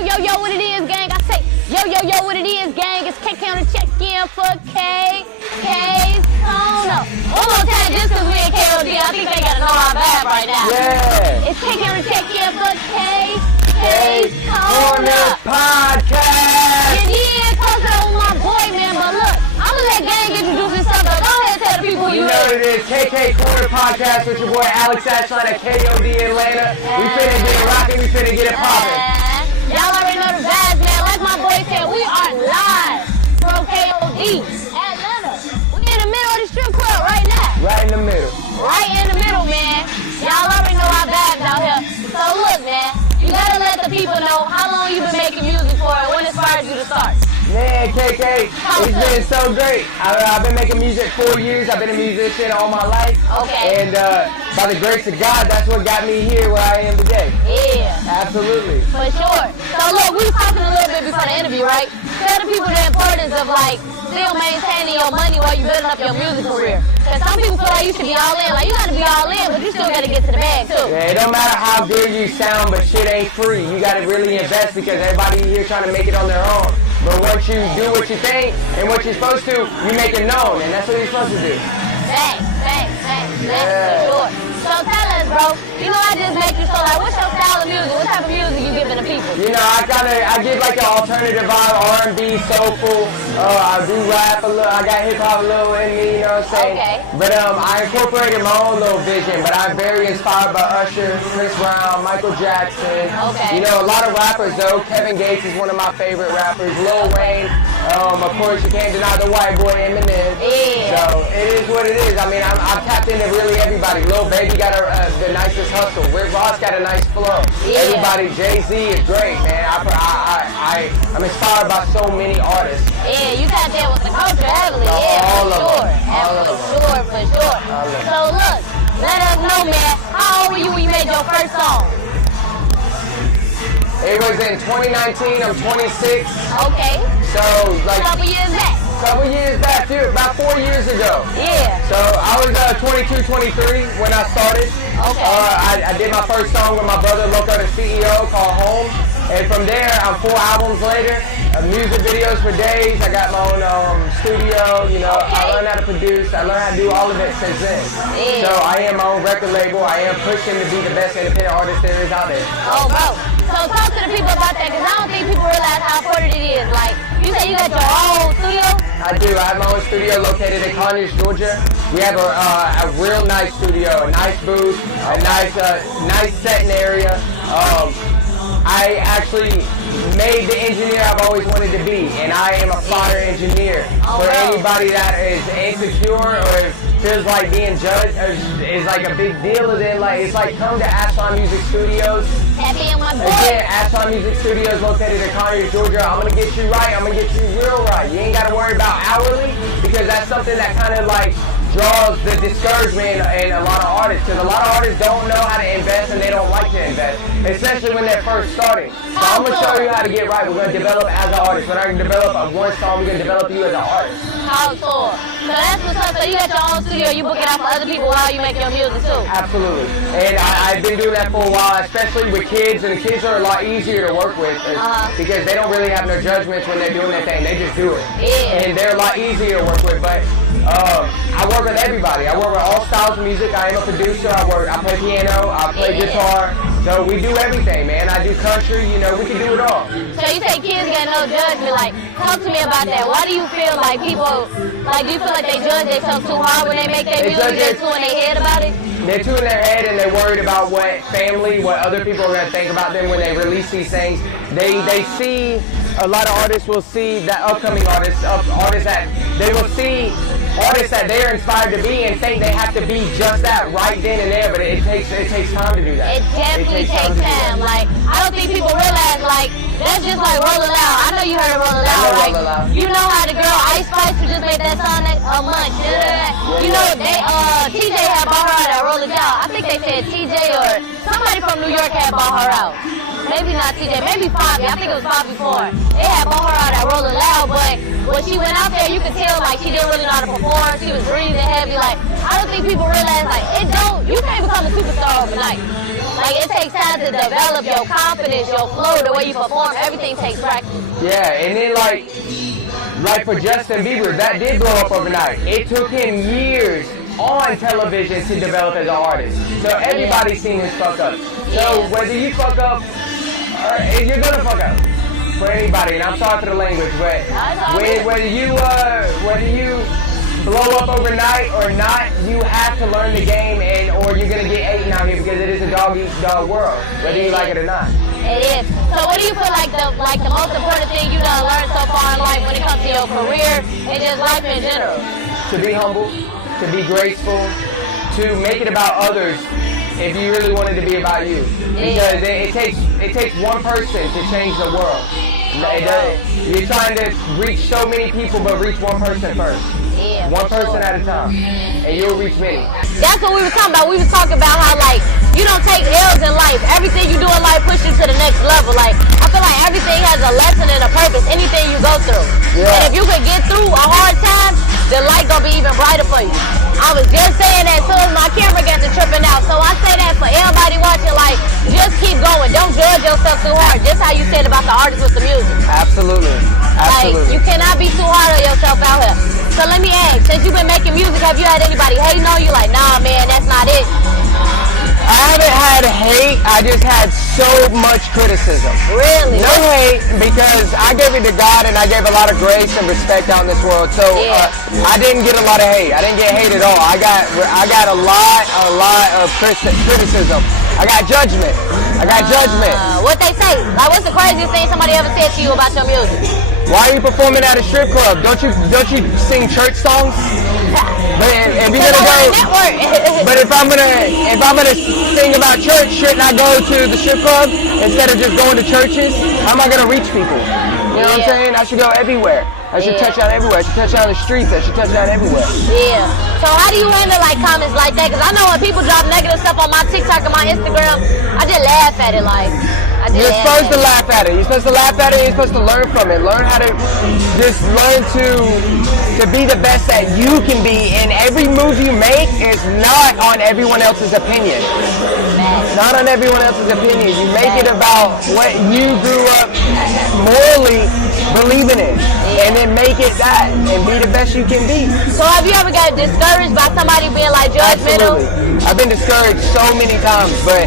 yo, what it is, gang? I say, yo, what it is, gang? It's K Counter check-in for K's Corner. One more time, just because we ain't KOD, I think they gotta know our vibe right now. Yeah. It's K Counter check-in for K's Corner Podcast. Yeah, close up with my boy, man. But look, I'm gonna let gang introduce himself. But go ahead and tell the people who You know what it is, KK Corner Podcast with your boy AlexAshline at KOD Atlanta. We finna get it rocking, we finna get it popping. Y'all already know the vibes, man. Like my boy said, we are live from KOD, Atlanta. We in the middle of the strip club right now. Right in the middle. Right in the middle, man. Y'all already know our vibes out here. So look, man, you gotta let the people know how long you been making music for and what inspired you to start. Man, KK, it's been so great. I've been making music 4 years. I've been a musician all my life. Okay. And by the grace of God, that's what got me here where I am today. Yeah. Absolutely. For sure. So look, we was talking a little bit before the interview, right? Tell the people the importance of like still maintaining your money while you building up your music career. Cause some people feel like you should be all in. Like you gotta be all in, but you still gotta get to the bag too. Yeah, it don't matter how good you sound, but shit ain't free. You gotta really invest because everybody here trying to make it on their own. But once you do what you think and what you're supposed to, you make it known, and that's what you're supposed to do. Facts, for sure. So tell us, bro, you know I just met you, so like, what's your style of music? What type of music you giving the people? You know, I give like an alternative vibe, R&B, soulful. I do rap a little, I got hip hop a little in me, you know what I'm saying? Okay. But I incorporated my own little vision, but I'm very inspired by Usher, Chris Brown, Michael Jackson. Okay. You know, a lot of rappers though. Kevin Gates is one of my favorite rappers. Lil Wayne. Of course, you can't deny the white boy Eminem. Yeah. So it is what it is. I mean, I'm tapped into really everybody. Lil Baby got the nicest hustle. Rick Ross got a nice flow. Yeah. Everybody, Jay-Z is great, man. I'm inspired by so many artists. Yeah, you got that with the culture heavily. No, Yeah, all for of sure. them. All of them. For sure. So look, let us know, man, how old were you when you made your first song? It was in 2019. I'm 26. Okay. So like Couple years back, dude, about 4 years ago. Yeah. So I was 22, 23 when I started. Okay. I did my first song with my brother, Loco, the CEO, called Home. And from there, I'm 4 albums later, music videos for days. I got my own studio, you know. Okay. I learned how to produce. I learned how to do all of it since then. Yeah. So I am my own record label. I am pushing to be the best independent artist there is out there. Oh, bro. So talk to the people about that, because I don't think people realize how important it is. Like, you say you got your own studio? I do. I have my own studio located in Conyers, Georgia. We have a real nice studio, a nice booth, a nice setting area. I actually made the engineer I've always wanted to be, and I am a fire engineer. Oh, For wow. anybody that is insecure or feels like being judged is like a big deal, and then like it's like come to AlexAshline Music Studios. That being my boy. Again, AlexAshline Music Studios located in Conyers, Georgia. I'm gonna get you right. I'm gonna get you real right. You ain't gotta worry about hourly because that's something that kind of like draws the discouragement in a lot of artists, because a lot of artists don't know how to invest and they don't like to invest, especially when they're first starting. So I'm going to show you how to get right. We're going to develop as an artist. When I can develop one song, we're going to develop you as an artist. How cool. So that's what's up. So you got your own studio, you book it out for other people while you make your music too. Absolutely. And I've been doing that for a while, especially with kids, and the kids are a lot easier to work with because they don't really have no judgments when they're doing their thing. They just do it. Yeah. And they're a lot easier to work with. But I work with everybody. I work with all styles of music. I am a producer. I play piano. I play guitar. So we do everything, man. I do country. You know, we can do it all. So you say kids got no judgment. Like, talk to me about that. Why do you feel like people, like, do you feel like they judge themselves too hard when they make their music? They're too in their head about it? They're too in their head, and they're worried about what family, what other people are going to think about them when they release these things. They see, a lot of artists will see that upcoming artists that they will see artists that they're inspired to be and think they have to be just that right then and there, but it takes time to do that. It definitely takes time. Like, I don't think people realize, like, that's just like Rollin' Loud. I know you heard of Rollin' Loud, right? You know how the girl Ice Spice who just made that song a month. You know, TJ had bought her out at Rollin' Loud. I think they said TJ or somebody from New York had bought her out. Maybe not TJ, maybe Poppy. I think it was Poppy before. They had bought her out at Rollin' Loud, but when she went out there, you could tell like she didn't really know how to perform. She was breathing heavy. Like, I don't think people realize like you can't become a superstar overnight. Like, it takes time to develop your confidence, your flow, the way you perform. Everything takes practice. Yeah, and then like for Justin Bieber, that did blow up overnight. It took him years on television to develop as an artist. So everybody's seen his fuck up. So whether you fuck up, or you're gonna fuck up for anybody. And I'm sorry for the language, but whether you blow up overnight or not, you have to learn the game, or you're gonna get eaten out here because it is a dog eat dog world, whether you like it or not. It is. So what do you feel like the most important thing you done learned so far in life when it comes to your career and just life in general? To be humble, to be graceful, to make it about others if you really want it to be about you. Because it takes one person to change the world. You're trying to reach so many people, but reach one person first. Yeah, one person at a time, and you'll reach many. That's what we were talking about. We were talking about how, like, you don't take L's in life. Everything you do in life pushes you to the next level. Like, I feel like everything has a lesson and a purpose, anything you go through. Yeah. And if you could get through a hard time, the light gonna be even brighter for you. I was just saying that as soon as my camera got to tripping out. So I say that for everybody watching, like, just keep going. Don't judge yourself too hard. Just how you said about the artist with the music. Absolutely. Like, you cannot be too hard on yourself out here. So let me ask, since you've been making music, have you had anybody hating on you? Like, nah, man, that's not it. I haven't had hate, I just had so much criticism. Really? No hate, because I gave it to God and I gave a lot of grace and respect out in this world. So I didn't get a lot of hate. I didn't get hate at all. I got a lot of criticism. I got judgment. What they say? Like, what's the craziest thing somebody ever said to you about your music? Why are you performing at a strip club? Don't you sing church songs? But if I'm gonna sing about church, shouldn't I go to the strip club instead of just going to churches? How am I gonna reach people? You know what I'm saying? I should go everywhere. I should touch out everywhere. I should touch out on the streets. I should touch out everywhere. Yeah. So how do you handle like comments like that? Because I know when people drop negative stuff on my TikTok and my Instagram, I just laugh at it. Like, you're supposed to laugh at it. You're supposed to laugh at it. You're supposed to learn from it. Learn how to learn to be the best that you can be. And every move you make is not on everyone else's opinion. Not on everyone else's opinion. You make it about what you grew up morally believing in. And then make it that and be the best you can be. So have you ever got discouraged by somebody being like judgmental? Absolutely. I've been discouraged so many times, but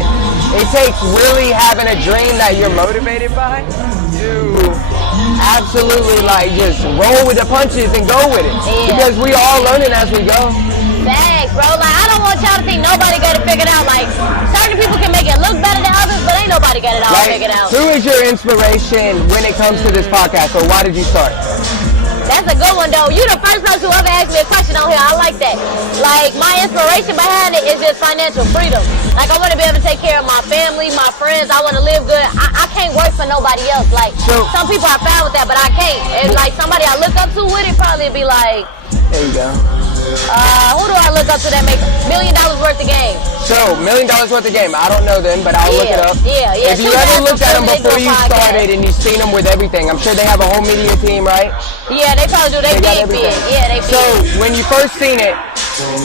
it takes really having a dream that you're motivated by to absolutely like just roll with the punches and go with it. Because we all learning as we go. Thanks, bro. Like, I don't want y'all to think nobody got it figured out. Like, certain people can make it look better than others, but ain't nobody got it all figured out. Who is your inspiration when it comes to this podcast, or why did you start? That's a good one, though. You the first person who ever asked me a question on here. I like that. Like, my inspiration behind it is just financial freedom. Like, I want to be able to take care of my family, my friends. I want to live good. I can't work for nobody else. Like, some people are fine with that, but I can't. And, like, somebody I look up to with it probably be like... There you go. Who do I look up to that make $1 million worth of game? So, $1 million worth of game. I don't know them, but I'll look it up. Yeah. If you ever looked at them before you started and you've seen them with everything, I'm sure they have a whole media team, right? Yeah, they probably do. They big. Yeah, they big. So, when you first seen it,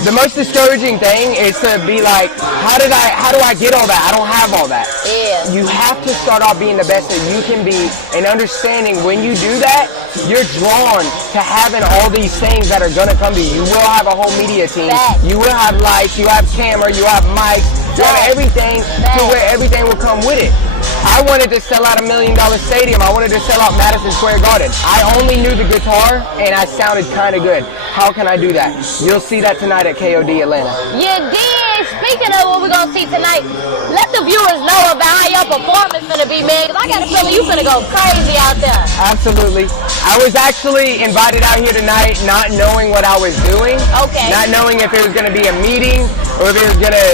the most discouraging thing is to be like, how do I get all that? I don't have all that. Yeah. You have to start off being the best that you can be and understanding when you do that, you're drawn to having all these things that are gonna come to you. You will have a whole media team. You will have lights, you have camera, you have mics, you have everything to where everything will come with it. I wanted to sell out $1 million stadium. I wanted to sell out Madison Square Garden. I only knew the guitar and I sounded kind of good. How can I do that? You'll see that tonight at KOD Atlanta. You did. Speaking of what we're going to see tonight, let the viewers know about how your performance is going to be, man, because I got a feeling you're going to go crazy out there. Absolutely. I was actually invited out here tonight not knowing what I was doing. Okay. Not knowing if it was going to be a meeting or if it was going to,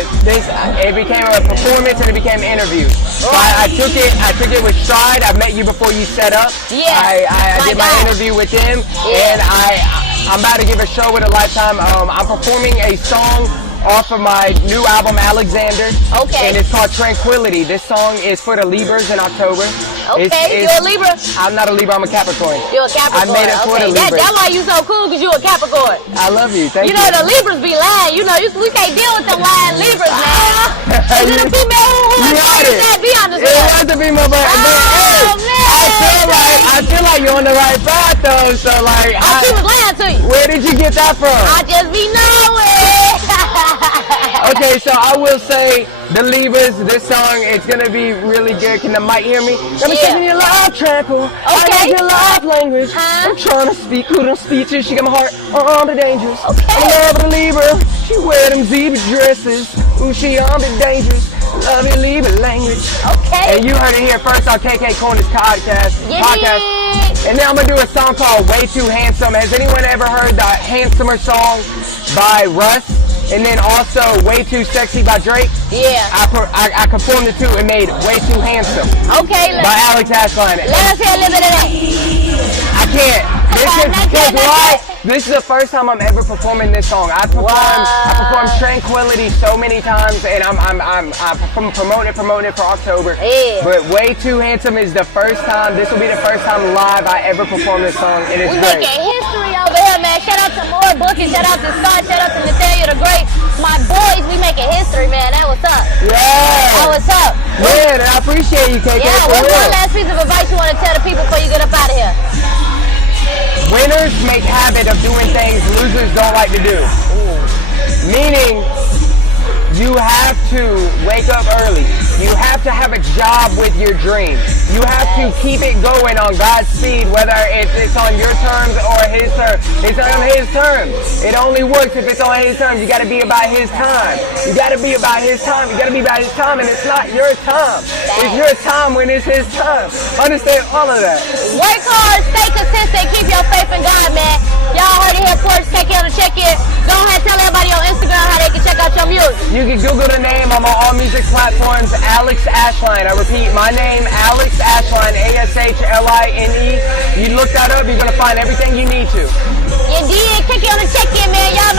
it became a performance and it became an interview. So I took it with stride. I met you before you set up. Yeah. I did my interview with them, and I'm about to give a show with a Lifetime. I'm performing a song off of my new album, Alexander. Okay. And it's called Tranquility. This song is for the Libras in October. Okay, you a Libra? I'm not a Libra, I'm a Capricorn. You're a Capricorn. I made it for the Libras. That's why you so cool, because you a Capricorn. I love you, thank you. You know, the Libras be lying. You know, we can't deal with the lying Libras, man. Is it a female who that? Be honest with us. It was a female, but man. I feel like you're on the right path, though, so like. She was lying to you. Where did you get that from? I just be knowing. Okay, so I will say the Libras, this song, it's gonna be really good. Can the mic hear me? Let me sing your love tranquil. I like your love language. I'm trying to speak, who don't speak to. She got my heart on the dangerous. I love the Libra. She wear them zebra dresses. Ooh, she on the dangerous. Love your Libra language. Okay. And you heard it here first on KK Corner's podcast. And then I'm gonna do a song called Way Too Handsome. Has anyone ever heard the Handsomer song by Russ? And then also Way Too Sexy by Drake. Yeah. I performed it too and made Way Too Handsome. Okay. By AlexAshline. Let us hear a little bit of that. I can't. This is the first time I'm ever performing this song. I performed Tranquility so many times, and I'm promoting it for October. Yeah. But Way Too Handsome is the first time. This will be the first time live I ever perform this song, and it's great. We making history over here, man. Shout out to More Booking, shout out to Scott, shout out to Natalia the Great. My boys, we making history, man. That was up. Yeah. That was up. Man, I appreciate you, KK. Yeah. What's one last piece of advice you want to tell the people before you get up out of here? Winners make habit of doing things losers don't like to do. Meaning, you have to wake up early. You have to have a job with your dream. You have to keep it going on God's speed, whether it's on your terms or His terms. It's on His terms. It only works if it's on His terms. You got to be about His time. You got to be about His time. You got to be about His time, and it's not your time. It's your time when it's His time. Understand all of that. Work hard, stay consistent, keep your faith in God, man. Y'all heard it here first. Take care of the check-in. Go ahead, tell everybody on Instagram how they can check out your music. You can Google the name. I'm on all music platforms. AlexAshline. I repeat, my name, AlexAshline, ASHLINE. You look that up, you're going to find everything you need to. You did. Kick it on the check-in, man. Y'all